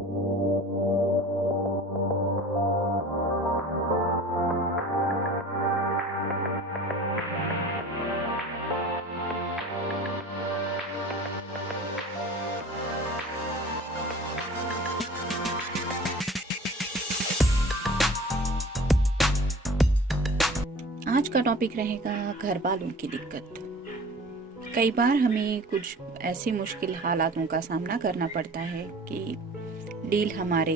आज का टॉपिक रहेगा घर वालों की दिक्कत। कई बार हमें कुछ ऐसी मुश्किल हालातों का सामना करना पड़ता है कि डील हमारे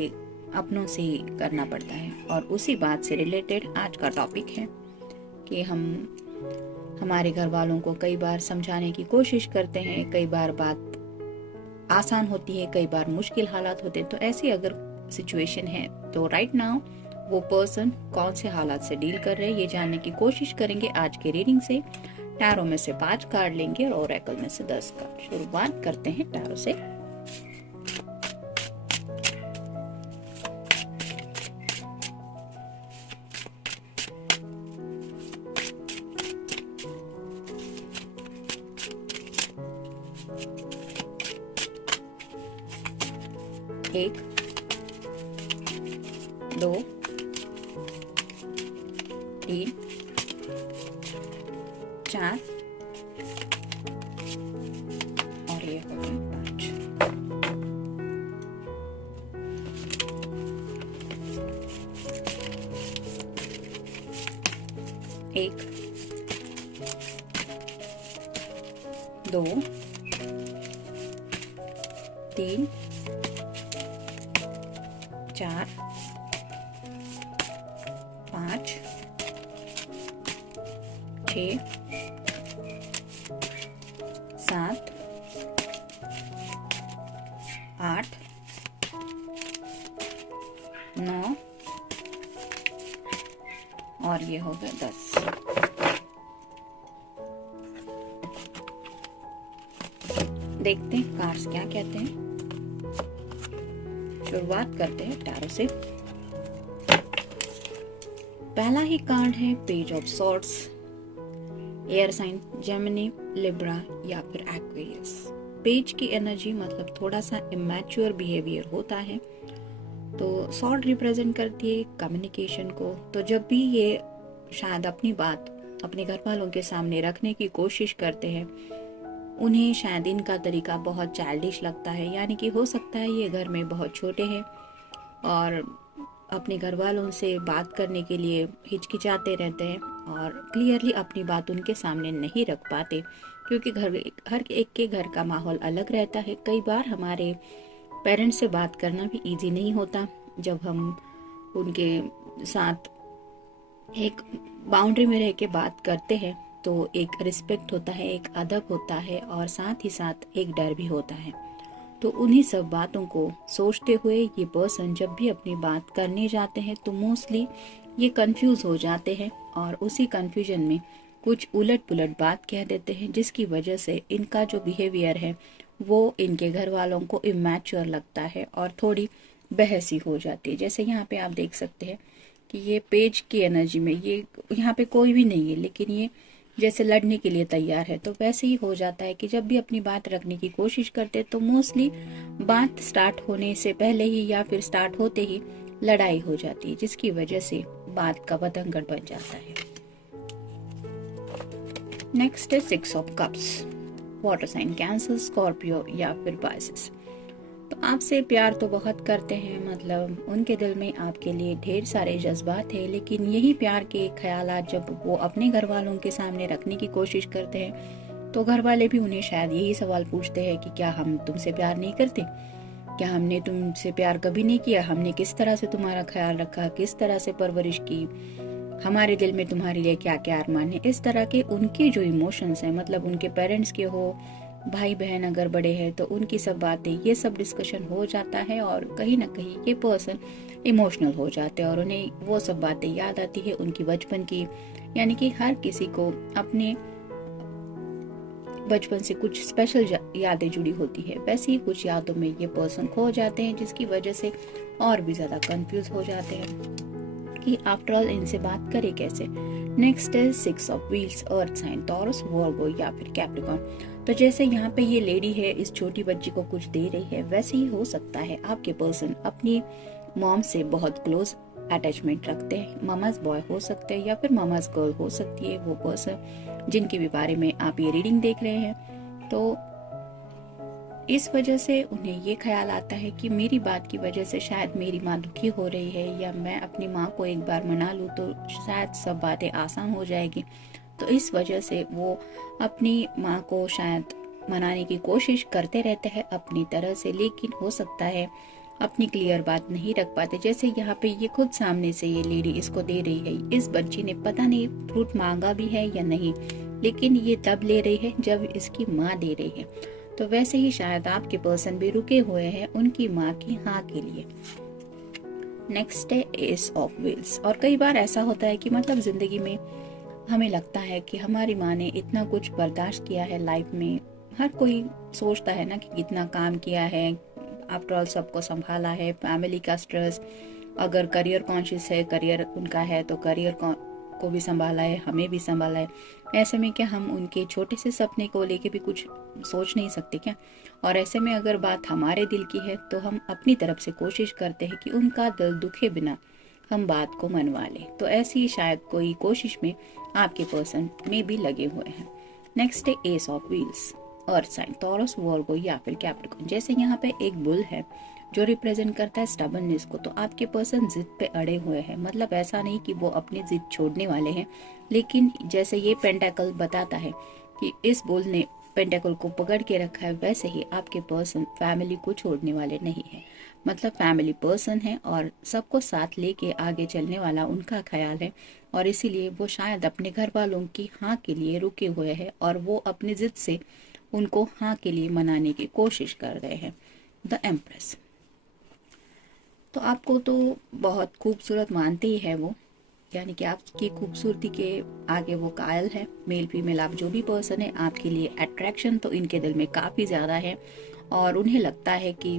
अपनों से ही करना पड़ता है, और उसी बात से रिलेटेड आज का टॉपिक है कि हम हमारे घर वालों को कई बार समझाने की कोशिश करते हैं। कई बार बात आसान होती है, कई बार मुश्किल हालात होते हैं। तो ऐसी अगर सिचुएशन है तो राइट नाउ वो पर्सन कौन से हालात से डील कर रहे हैं, ये जानने की कोशिश करेंगे आज के रीडिंग से। टैरो में से 5 कार्ड लेंगे और ओरेकल में से 10 कार्ड। शुरुआत करते हैं टैरो से। एक, 2, 3, 4 और ये हो गए 5। एक, 2, 3, 4, 5, 6, 7, 8, 9 और ये हो गया 10। देखते हैं कार्ड्स क्या कहते हैं। शुरुआत करते हैं टैरो से। पहला ही कार्ड है page of swords. Air sign Gemini, Libra या फिर एक्वेरियस। पेज की एनर्जी मतलब थोड़ा सा इमैच्योर बिहेवियर होता है। तो सॉर्ड रिप्रेजेंट करती है कम्युनिकेशन को। तो जब भी ये शायद अपनी बात अपने घर वालों के सामने रखने की कोशिश करते हैं, उन्हें शायद इनका तरीका बहुत चाइल्डिश लगता है। यानी कि हो सकता है ये घर में बहुत छोटे हैं और अपने घर वालों से बात करने के लिए हिचकिचाते रहते हैं और क्लियरली अपनी बात उनके सामने नहीं रख पाते, क्योंकि हर एक के घर का माहौल अलग रहता है। कई बार हमारे पेरेंट्स से बात करना भी इजी नहीं होता। जब हम उनके साथ एक बाउंड्री में रह के बात करते हैं तो एक रिस्पेक्ट होता है, एक अदब होता है और साथ ही साथ एक डर भी होता है। तो उन्हीं सब बातों को सोचते हुए ये पर्सन जब भी अपनी बात करने जाते हैं तो मोस्टली ये कंफ्यूज हो जाते हैं और उसी कंफ्यूजन में कुछ उलट पुलट बात कह देते हैं, जिसकी वजह से इनका जो बिहेवियर है वो इनके घर वालों को इमैच्योर लगता है और थोड़ी बहसी हो जाती है। जैसे यहाँ पे आप देख सकते हैं कि ये पेज की एनर्जी में ये यहाँ पे कोई भी नहीं है, लेकिन ये जैसे लड़ने के लिए तैयार है। तो वैसे ही हो जाता है कि जब भी अपनी बात रखने की कोशिश करते तो मोस्टली बात स्टार्ट होने से पहले ही या फिर स्टार्ट होते ही लड़ाई हो जाती है, जिसकी वजह से बात का बतंगड़ बन जाता है। नेक्स्ट है 6 of cups. Water sign Cancer, Scorpio या फिर पाइसेस। तो आपसे प्यार तो बहुत करते हैं, मतलब उनके दिल में आपके लिए ढेर सारे जज्बात हैं, लेकिन यही प्यार के ख्यालात जब वो अपने घर वालों के सामने रखने की कोशिश करते हैं तो घर वाले भी उन्हें शायद यही सवाल पूछते हैं कि क्या हम तुमसे प्यार नहीं करते, क्या हमने तुमसे प्यार कभी नहीं किया, हमने किस तरह से तुम्हारा ख्याल रखा, किस तरह से परवरिश की, हमारे दिल में तुम्हारे लिए क्या क्या अरमान है। इस तरह के उनके जो इमोशंस हैं, मतलब उनके पेरेंट्स के हो, भाई बहन अगर बड़े हैं तो उनकी सब बातें, ये सब डिस्कशन हो जाता है और कहीं ना कहीं ये पर्सन इमोशनल हो जाते हैं और उन्हें वो सब बातें याद आती है उनकी बचपन की। यानी कि हर किसी को अपने बचपन से कुछ स्पेशल यादें जुड़ी होती है, वैसे ही कुछ यादों में ये पर्सन खो जाते हैं, जिसकी वजह से और भी ज्यादा कंफ्यूज हो जाते हैं कि आफ्टर ऑल इनसे बात करें कैसे। नेक्स्ट है 6 of wheels, earth sign, Taurus, Virgo या फिर कैप्रिकॉर्न। तो जैसे यहाँ पे ये लेडी है इस छोटी बच्ची को कुछ दे रही है, वैसे ही हो सकता है आपके पर्सन अपनी मॉम से बहुत क्लोज अटैचमेंट रखते हैं। मामाज बॉय हो सकते हैं या फिर मामाज गर्ल हो सकती है वो पर्सन जिनके भी बारे में आप ये रीडिंग देख रहे हैं। तो इस वजह से उन्हें ये ख्याल आता है कि मेरी बात की वजह से शायद मेरी माँ दुखी हो रही है, या मैं अपनी माँ को एक बार मना लूँ तो शायद सब बातें आसान हो जाएगी। तो इस वजह से वो अपनी माँ को शायद मनाने की कोशिश करते रहते हैं अपनी तरह से, लेकिन हो सकता है अपनी क्लियर बात नहीं रख पाते। जैसे यहाँ पे ये खुद सामने से ये लेडी इसको दे रही है, इस बच्ची ने पता नहीं फ्रूट मांगा भी है या नहीं, लेकिन ये तब ले रही है जब इसकी माँ दे रही है। तो वैसे ही शायद आपके पर्सन भी रुके हुए हैं उनकी माँ की हाँ के लिए। नेक्स्ट है एस ऑफ व्हील्स। और कई बार ऐसा होता है कि मतलब जिंदगी में हमें लगता है कि हमारी माँ ने इतना कुछ बर्दाश्त किया है लाइफ में। हर कोई सोचता है ना कि कितना काम किया है, आफ्टर ऑल सबको संभाला है, फैमिली का स्ट्रेस, अगर करियर कॉन्शियस है, करियर उनका है तो करियर को भी संभाला है, हमें भी संभाला है। ऐसे में क्या हम उनके छोटे से सपने को लेके भी कुछ सोच नहीं सकते क्या? और ऐसे में अगर बात हमारे दिल की है तो हम अपनी तरफ से कोशिश करते हैं कि उनका दिल दुखे बिना हम बात को मनवा ले। तो ऐसी ही शायद कोई कोशिश में आपके पर्सन में भी लगे हुए हैं। नेक्स्ट है ace of wheels. Earth sign, Taurus, Virgo या फिर कैप्रिकॉर्न। जैसे यहाँ पे एक बुल है जो रिप्रेजेंट करता है स्टबर्ननेस को। तो आपके पर्सन जिद पे अड़े हुए हैं, मतलब ऐसा नहीं कि वो अपनी जिद छोड़ने वाले हैं, लेकिन जैसे ये पेंटाकल बताता है कि इस बुल ने पेंटाकल को पकड़ के रखा है, वैसे ही आपके पर्सन फैमिली को छोड़ने वाले नहीं है। मतलब फैमिली पर्सन है और सबको साथ लेके आगे चलने वाला उनका ख्याल है, और इसीलिए वो शायद अपने घर वालों की हाँ के लिए रुके हुए हैं और वो अपनी जिद से उनको हाँ के लिए मनाने की कोशिश कर रहे हैं। The empress. तो आपको तो बहुत खूबसूरत मानते ही है वो, यानी कि आपकी खूबसूरती के आगे वो कायल है। मेल फीमेल आप जो भी पर्सन है, आपके लिए अट्रैक्शन तो इनके दिल में काफ़ी ज़्यादा है, और उन्हें लगता है कि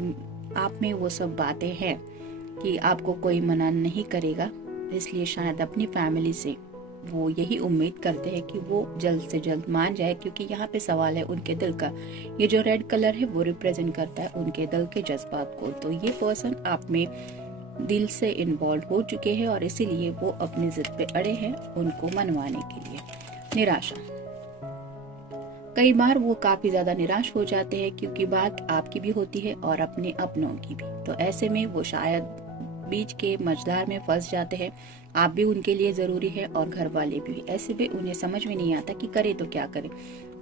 आप में वो सब बातें हैं कि आपको कोई मना नहीं करेगा। इसलिए शायद अपनी फैमिली से वो यही उम्मीद करते हैं कि वो जल्द से जल्द मान जाए, क्योंकि यहाँ पे सवाल है उनके दिल का। ये जो रेड कलर है वो रिप्रेजेंट करता है उनके दिल के जज्बात को। तो ये पर्सन आप में दिल से इन्वॉल्व हो चुके हैं और इसीलिए वो अपनी जिद पे अड़े हैं उनको मनवाने के लिए। निराशा। कई बार वो काफी ज्यादा निराश हो जाते हैं क्योंकि बात आपकी भी होती है और अपने अपनों की भी। तो ऐसे में वो शायद बीच के मझधार में फंस जाते हैं। आप भी उनके लिए जरूरी है और घर वाले भी। ऐसे में उन्हें समझ में नहीं आता कि करे तो क्या करे।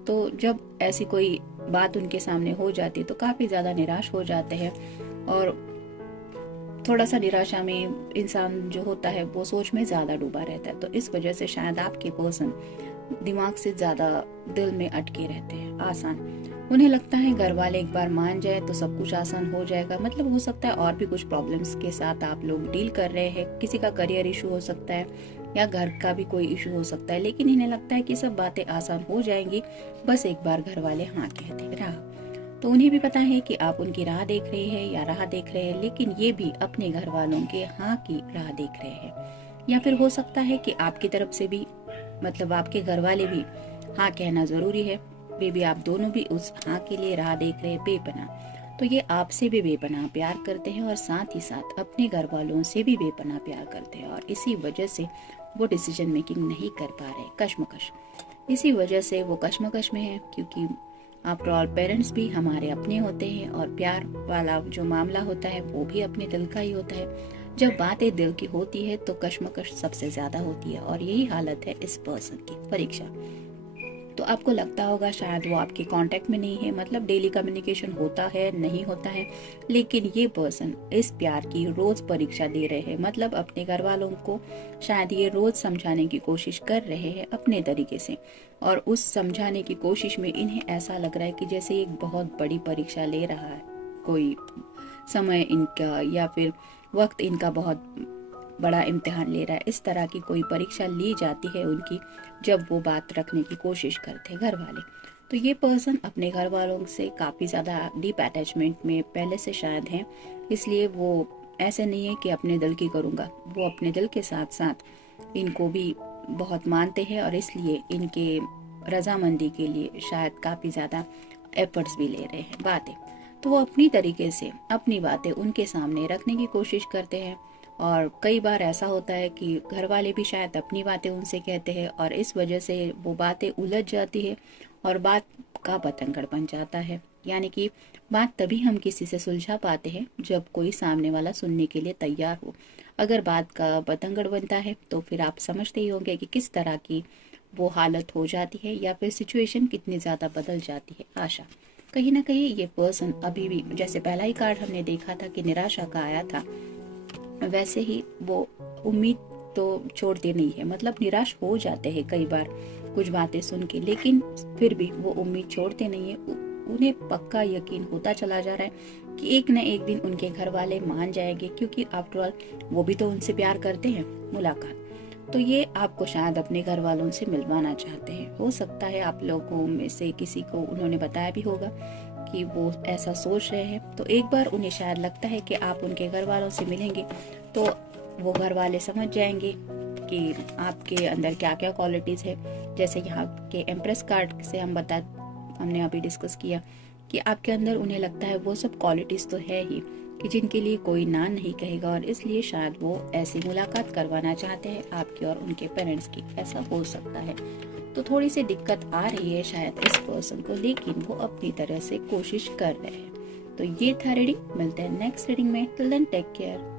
तो जब ऐसी कोई बात उनके सामने हो जाती है तो काफी ज्यादा निराश हो जाते हैं, और थोड़ा सा निराशा में इंसान जो होता है वो सोच में ज्यादा डूबा रहता है। तो इस वजह से शायद आपके पर्सन दिमाग से ज्यादा दिल में अटके रहते हैं। आसान, उन्हें लगता है घर वाले एक बार मान जाए तो सब कुछ आसान हो जाएगा। मतलब हो सकता है और भी कुछ प्रॉब्लम्स के साथ आप लोग डील कर रहे हैं, किसी का करियर इशू हो सकता है या घर का भी कोई इशू हो सकता है, लेकिन इन्हें लगता है कि सब बातें आसान हो जाएंगी, बस एक बार घर वाले हाँ कहते रहा। तो उन्हें भी पता है कि आप उनकी राह देख रहे हैं या राह देख रहे हैं, लेकिन ये भी अपने घर वालों के हाँ की राह देख रहे हैं। या फिर हो सकता है कि आपकी तरफ से भी, मतलब आपके घर वाले भी हाँ कहना जरूरी है। वे भी, आप दोनों भी उस हाँ के लिए राह देख रहे हैं बेपनाह। तो ये आपसे भी बेपनाह प्यार करते हैं और साथ ही साथ अपने घर वालों से भी बेपनाह प्यार करते हैं, और इसी वजह से वो डिसीजन मेकिंग नहीं कर पा रहे। कश्मकश, इसी वजह से वो कश्मकश में है, क्योंकि आफ्टर ऑल पेरेंट्स भी हमारे अपने होते हैं और प्यार वाला जो मामला होता है वो भी अपने दिल का ही होता है। जब बातें दिल की होती है तो कश्मकश सबसे ज्यादा होती है, और यही हालत है इस पर्सन की। परीक्षा, तो आपको लगता होगा शायद वो आपके कांटेक्ट में नहीं है, मतलब डेली कम्युनिकेशन होता है नहीं होता है, लेकिन ये पर्सन इस प्यार की रोज परीक्षा दे रहे हैं। मतलब अपने घर वालों को शायद ये रोज समझाने की कोशिश कर रहे हैं अपने तरीके से, और उस समझाने की कोशिश में इन्हें ऐसा लग रहा है कि जैसे एक बहुत बड़ी परीक्षा ले रहा है कोई, समय इनका या फिर वक्त इनका बहुत बड़ा इम्तिहान ले रहा है। इस तरह की कोई परीक्षा ली जाती है उनकी जब वो बात रखने की कोशिश करते हैं घर वाले। तो ये पर्सन अपने घर वालों से काफ़ी ज़्यादा डीप अटैचमेंट में पहले से शायद हैं, इसलिए वो ऐसे नहीं है कि अपने दिल की करूँगा, वो अपने दिल के साथ साथ इनको भी बहुत मानते हैं, और इसलिए इनके रजामंदी के लिए शायद काफ़ी ज़्यादा एफर्ट्स भी ले रहे हैं बातें, तो वो अपनी तरीके से अपनी बातें उनके सामने रखने की कोशिश करते हैं। और कई बार ऐसा होता है कि घर वाले भी शायद अपनी बातें उनसे कहते हैं और इस वजह से वो बातें उलझ जाती है और बात का बतंगड़ बन जाता है। यानी कि बात तभी हम किसी से सुलझा पाते हैं जब कोई सामने वाला सुनने के लिए तैयार हो। अगर बात का बतंगड़ बनता है तो फिर आप समझते ही होंगे कि किस तरह की वो हालत हो जाती है या फिर सिचुएशन कितनी ज़्यादा बदल जाती है। आशा कहीं ना कहीं ये पर्सन अभी भी, जैसे पहला ही कार्ड हमने देखा था कि निराशा का आया था, वैसे ही वो उम्मीद तो छोड़ते नहीं है। मतलब निराश हो जाते हैं कई बार कुछ बातें सुन के, लेकिन फिर भी वो उम्मीद छोड़ते नहीं है। उन्हें पक्का यकीन होता चला जा रहा है कि एक न एक दिन उनके घर वाले मान जाएंगे, क्योंकि आफ्टर ऑल वो भी तो उनसे प्यार करते हैं। मुलाकात तो ये आपको शायद अपने घर वालों से मिलवाना चाहते हैं। हो सकता है आप लोगों में से किसी को उन्होंने बताया भी होगा कि वो ऐसा सोच रहे हैं। तो एक बार उन्हें शायद लगता है कि आप उनके घर वालों से मिलेंगे तो वो घर वाले समझ जाएंगे कि आपके अंदर क्या क्या क्वालिटीज़ है। जैसे यहाँ के एम्प्रेस कार्ड से हमने अभी डिस्कस किया कि आपके अंदर उन्हें लगता है वो सब क्वालिटीज़ तो है ही कि जिनके लिए कोई ना नहीं कहेगा, और इसलिए शायद वो ऐसी मुलाकात करवाना चाहते हैं आपकी और उनके पेरेंट्स की। ऐसा हो सकता है। तो थोड़ी सी दिक्कत आ रही है शायद इस पर्सन को, लेकिन वो अपनी तरह से कोशिश कर रहे हैं। तो ये था रीडिंग। मिलते हैं नेक्स्ट रीडिंग में। Till then take care.